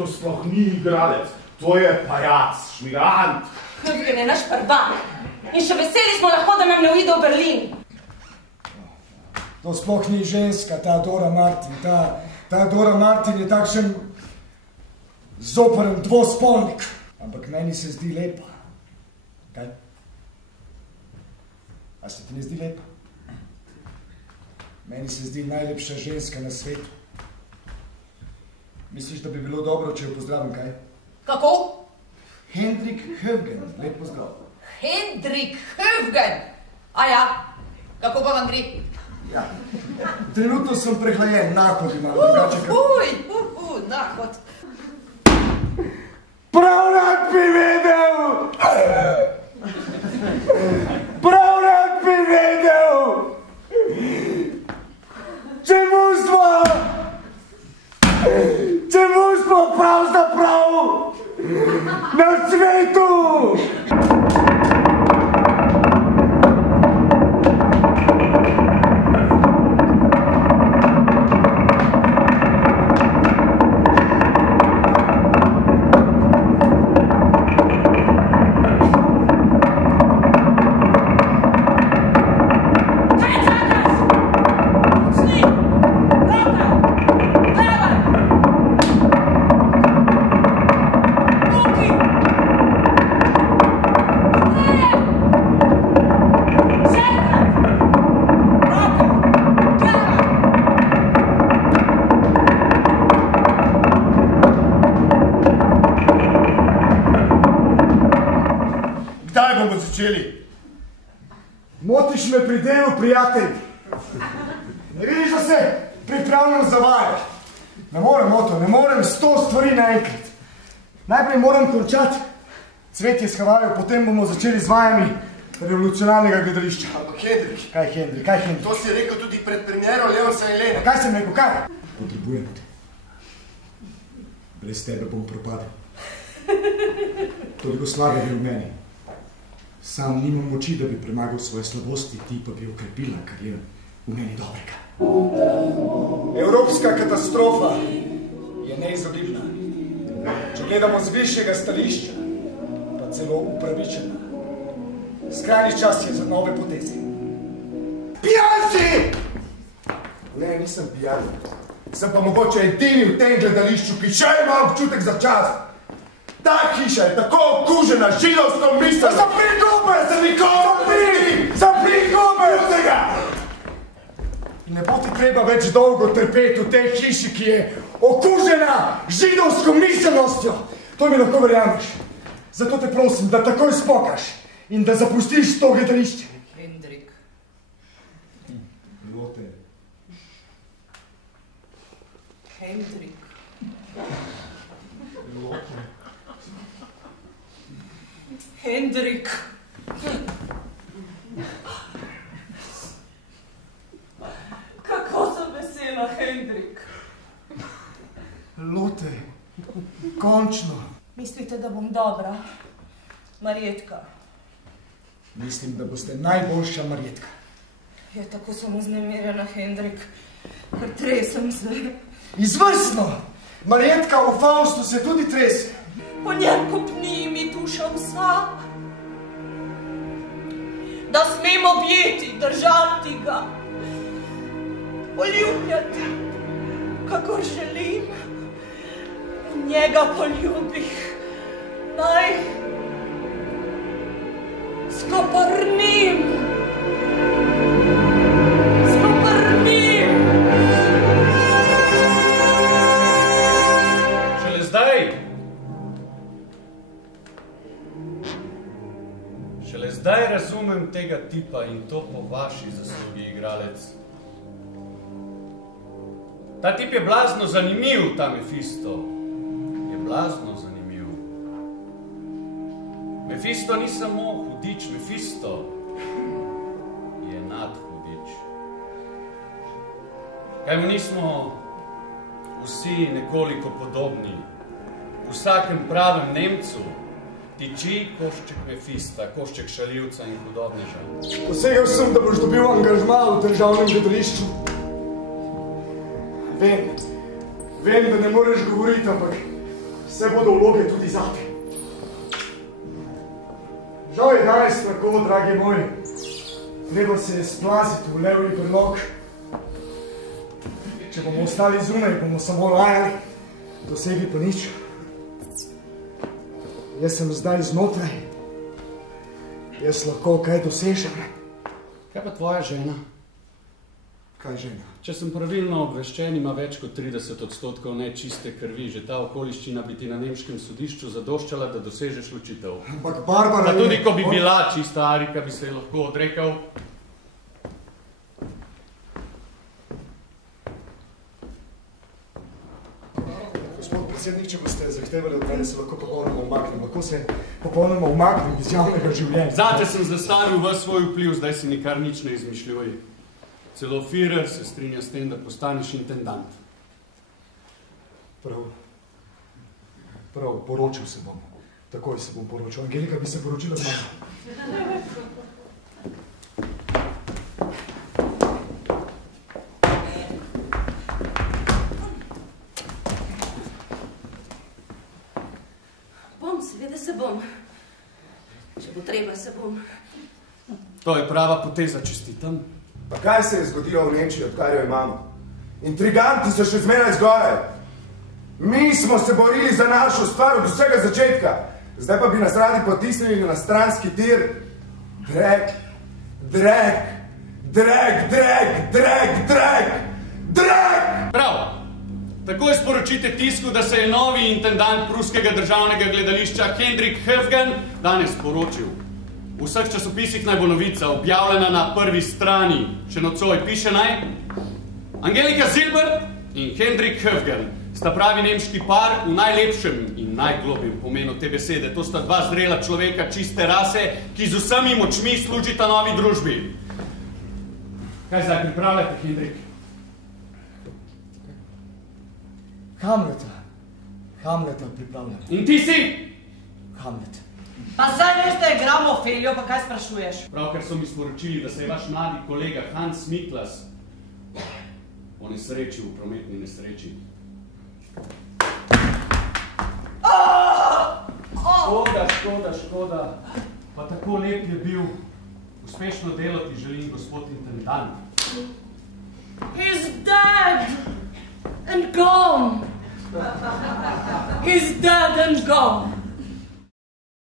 To sploh ni igralec, to je pajac, šmirant. Höfgen je naš prvak in še veseli smo lahko, da nam ne uide v Berlin. To sploh ni ženska, ta Dora Martin. Ta Dora Martin je takšen zoprn dvospolnik. Ampak meni se zdi lepa. Kaj? A se ti ne zdi lepa? Meni se zdi najlepša ženska na svetu. Misliš, da bi bilo dobro, če jo pozdravim, kaj? Kako? Hendrik Höfgen, lep pozdrav. Hendrik Höfgen? Aja, kako pa vam gre? Ja, trenutno sem prehlajen, nahod imam drugače. Nahod. Prav rad bi vedel! Prav rad bi vedel! Čemu smo pravzaprav na svetu? Motiš me pri delu, prijatelj. Ne vidiš, da se pripravljam zavajati. Ne morem, Oto, ne morem 100 stvari naenkrat. Najprej moram končati Cvetje s Havajo, potem bomo začeli z vajami revolucionarnega gledališča. Ampak Hendrik. Kaj Hendrik, kaj Hendrik? To si rekel tudi pred premiero Leonsa in Lene. Kaj sem rekel, kaj? Potrebujem te. Brez tebe bom propadel. Toliko slave je v meni. Sam nimam moči, da bi premagal svoje slabosti, ti pa bi okrepila, kar je v meni dobrega. Evropska katastrofa je neizogibna. Če gledamo z višjega stališča, pa celo upravičena. Skrajni čas je za nove poteze. Pijan si! Ne, nisem pijan. Sem pa mogoče edini v tem gledališču, ki še ima občutek za čas. Ta hiša je tako okužena židovsko misljo. Zapri gube, se nikomu! Zapri gube! Vsega! In ne bo ti treba več dolgo trpeti v tej hiši, ki je okužena židovsko miselnostjo. To mi lahko verjameš. Zato te prosim, da takoj spokaš in da zapustiš to gledališče. Hendrik. Lote. Hendrik. Lote. Hendrik. Kako sem vesela, Hendrik. Lote, končno. Mislite, da bom dobra? Marjetka. Mislim, da boste najboljša Marjetka. Ja, tako sem vznemirjena, Hendrik. Tresem se. Izvrstno! Marjetka v Faustu se tudi trese. Po njem kopni mi duša vsa. Da smem objeti, držati ga, poljubljati, kakor želim. Njega poljubih, naj skoprnim. Zdaj razumem tega tipa in to po vaši zaslugi, igralec. Ta tip je blazno zanimiv, ta Mefisto. Je blazno zanimiv. Mefisto ni samo hudič, Mefisto je nadhudič. Kaj mu nismo vsi nekoliko podobni? V vsakem pravem Nemcu tiči košček Mefista, košček šaljivca in hudobneža. Posegel sem, da boš dobil angažma v državnem gledališču. Vem, da ne moreš govoriti, ampak vse bodo vloge tudi zate. Žal je danes tako, dragi moji. Treba se je splaziti v levji brlog. Če bomo ostali zunaj, bomo samo lajali, dosegli pa nič. Jaz sem zdaj znotraj. Jaz lahko kaj dosežem. Kaj pa tvoja žena? Kaj žena? Če sem pravilno obveščen, ima več kot 30% nečiste krvi. Že ta okoliščina bi ti na nemškem sodišču zadoščala, da dosežeš ločitev. Ampak Barbara... Pa tudi, ko bi bila čista Arika, bi se je lahko odrekal. Gospod predsednik, če boste zahtevali od mene, se lahko popolnoma umaknem. Lahko se popolnoma umaknem iz javnega življenja. Zate sem zastavil v svoj vpliv, zdaj si nikar nič ne izmišljuj. Celo Führer se strinja s tem, da postaneš intendant. Prav, poročil se bom. Takoj se bom poročil. Angelika bi se poročila z mano. Seveda se bom. Če bo treba, se bom. To je prava poteza, čestitam. Pa kaj se je zgodilo v Nemčiji, odkar jo imamo? Intriganti so še zmeraj zgoraj. Mi smo se borili za našo stvar od vsega začetka. Zdaj pa bi nas radi potisnili na stranski tir. Drag. Prav. Takoj sporočite tisku, da se je novi intendant pruskega državnega gledališča Hendrik Höfgen danes poročil. V vseh časopisih naj bo novica objavljena na prvi strani. Še nocoj piše naj: Angelika Zilbert in Hendrik Höfgen sta pravi nemški par v najlepšem in najglobjem pomenu te besede. To sta dva zrela človeka čiste rase, ki z vsemi močmi služita novi družbi. Kaj zdaj pripravljate, Hendrik? Hamleta pripravljam. In ti si? Hamlet. Pa saj veš, da igramo Ofelijo, pa kaj sprašuješ? Pravkar so mi sporočili, da se je vaš mladi kolega Hans Miklas ponesrečil v prometni nesreči. Škoda. Pa tako lep je bil. Uspešno delo ti želim, gospod intendant. He's dead and gone. He's dead and gone.